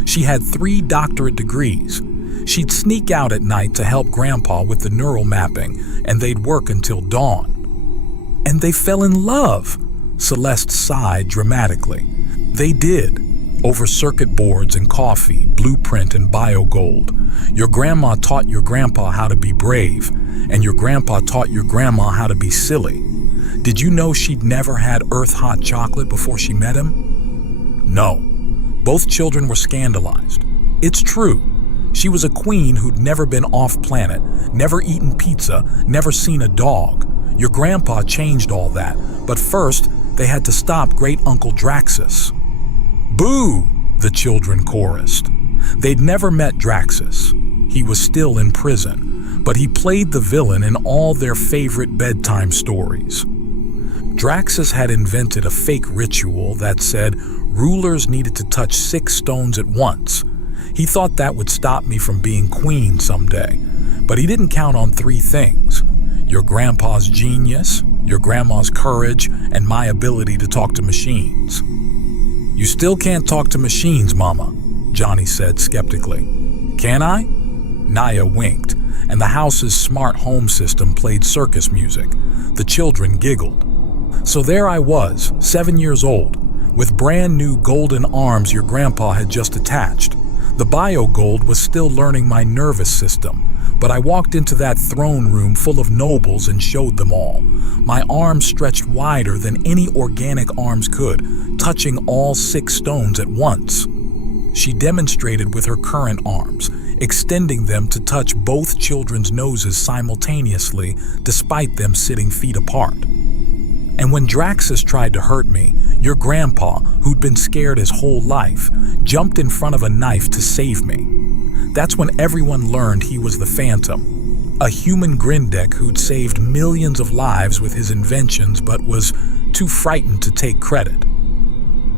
She had 3 doctorate degrees. She'd sneak out at night to help Grandpa with the neural mapping, and they'd work until dawn. And they fell in love, Celeste sighed dramatically. They did, over circuit boards and coffee, blueprint and bio-gold. Your grandma taught your grandpa how to be brave, and your grandpa taught your grandma how to be silly. Did you know she'd never had earth-hot chocolate before she met him? No. Both children were scandalized. It's true. She was a queen who'd never been off-planet, never eaten pizza, never seen a dog. Your grandpa changed all that, but first they had to stop Great-Uncle Draxus. Boo! The children chorused. They'd never met Draxus. He was still in prison, but he played the villain in all their favorite bedtime stories. Draxus had invented a fake ritual that said rulers needed to touch 6 stones at once. He thought that would stop me from being queen someday, but he didn't count on 3 things: your grandpa's genius, your grandma's courage, and my ability to talk to machines. You still can't talk to machines, Mama, Johnny said skeptically. Can I? Naya winked, and the house's smart home system played circus music. The children giggled. So there I was, 7 years old, with brand new golden arms your grandpa had just attached. The bio-gold was still learning my nervous system, but I walked into that throne room full of nobles and showed them all. My arms stretched wider than any organic arms could, touching all 6 stones at once. She demonstrated with her current arms, extending them to touch both children's noses simultaneously, despite them sitting feet apart. And when Draxus tried to hurt me, your grandpa, who'd been scared his whole life, jumped in front of a knife to save me. That's when everyone learned he was the Phantom, a human Grindeck who'd saved millions of lives with his inventions but was too frightened to take credit.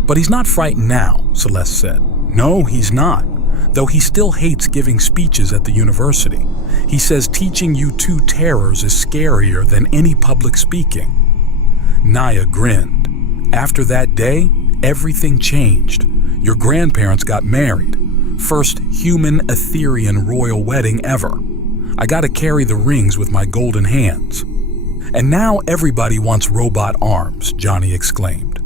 But he's not frightened now, Celeste said. No, he's not, though he still hates giving speeches at the university. He says teaching you 2 terrors is scarier than any public speaking. Naya grinned. After that day, everything changed. Your grandparents got married. First human Etherian royal wedding ever. I got to carry the rings with my golden hands. And now everybody wants robot arms, Johnny exclaimed.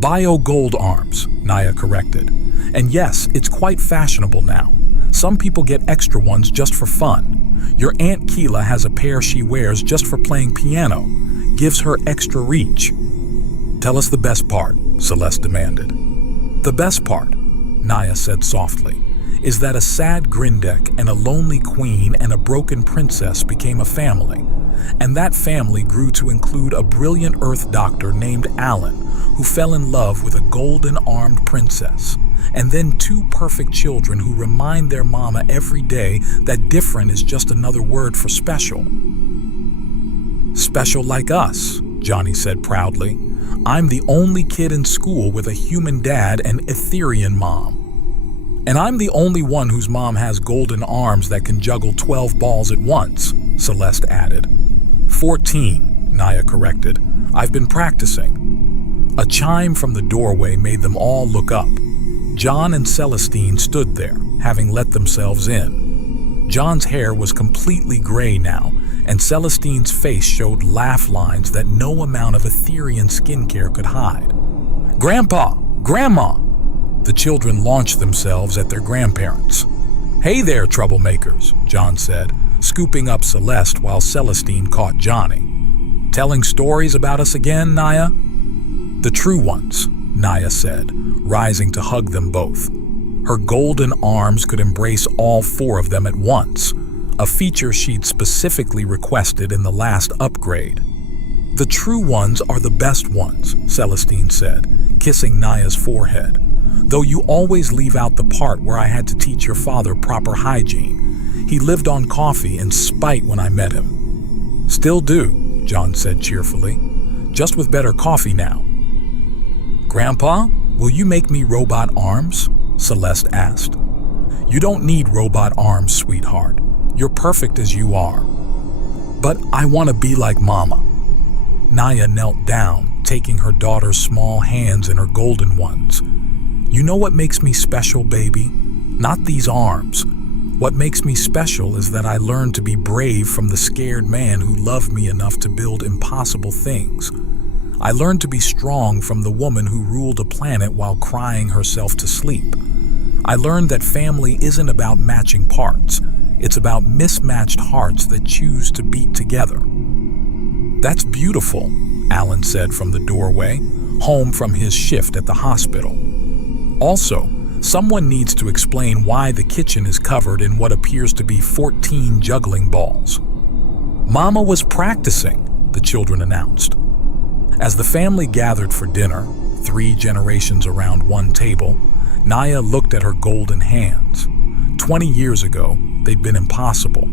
Bio-gold arms, Naya corrected. And yes, it's quite fashionable now. Some people get extra ones just for fun. Your Aunt Keela has a pair she wears just for playing piano. Gives her extra reach. Tell us the best part, Celeste demanded. The best part, Naya said softly, is that a sad Grindeck and a lonely queen and a broken princess became a family. And that family grew to include a brilliant Earth doctor named Alan, who fell in love with a golden-armed princess. And then 2 perfect children who remind their mama every day that different is just another word for special. Special like us, Johnny said proudly. I'm the only kid in school with a human dad and Etherian mom. And I'm the only one whose mom has golden arms that can juggle 12 balls at once, Celeste added. 14, Naya corrected. I've been practicing. A chime from the doorway made them all look up. John and Celestine stood there, having let themselves in. John's hair was completely gray now, and Celestine's face showed laugh lines that no amount of Etherean skincare could hide. "Grandpa! Grandma!" The children launched themselves at their grandparents. "Hey there, troublemakers," John said, scooping up Celeste while Celestine caught Johnny. "Telling stories about us again, Naya?" "The true ones," Naya said, rising to hug them both. Her golden arms could embrace all four of them at once, a feature she'd specifically requested in the last upgrade. "The true ones are the best ones," Celestine said, kissing Naya's forehead. "Though you always leave out the part where I had to teach your father proper hygiene. He lived on coffee in spite when I met him." "Still do," John said cheerfully. "Just with better coffee now." "Grandpa, will you make me robot arms?" Celeste asked. "You don't need robot arms, sweetheart. You're perfect as you are." "But I want to be like Mama." Naya knelt down, taking her daughter's small hands in her golden ones. "You know what makes me special, baby? Not these arms. What makes me special is that I learned to be brave from the scared man who loved me enough to build impossible things. I learned to be strong from the woman who ruled a planet while crying herself to sleep. I learned that family isn't about matching parts. It's about mismatched hearts that choose to beat together." "That's beautiful," Alan said from the doorway, home from his shift at the hospital. "Also, someone needs to explain why the kitchen is covered in what appears to be 14 juggling balls." "Mama was practicing," the children announced. As the family gathered for dinner, 3 generations around one table, Naya looked at her golden hands. 20 years ago, they'd been impossible.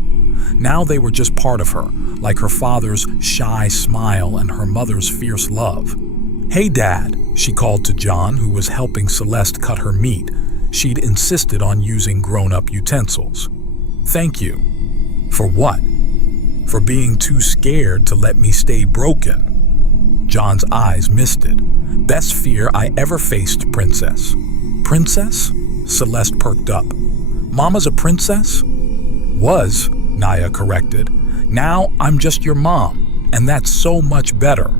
Now they were just part of her, like her father's shy smile and her mother's fierce love. "Hey, Dad," she called to John, who was helping Celeste cut her meat. She'd insisted on using grown-up utensils. "Thank you." "For what?" "For being too scared to let me stay broken." John's eyes misted. "Best fear I ever faced, Princess." "Princess?" Celeste perked up. "Mama's a princess?" "Was," Naya corrected. "Now I'm just your mom, and that's so much better."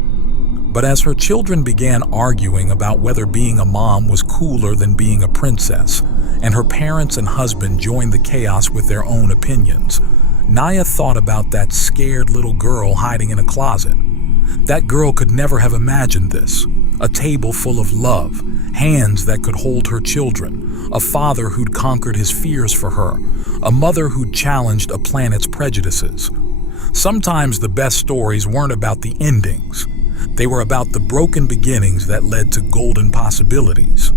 But as her children began arguing about whether being a mom was cooler than being a princess, and her parents and husband joined the chaos with their own opinions, Naya thought about that scared little girl hiding in a closet. That girl could never have imagined this. A table full of love, hands that could hold her children, a father who'd conquered his fears for her, a mother who'd challenged a planet's prejudices. Sometimes the best stories weren't about the endings. They were about the broken beginnings that led to golden possibilities.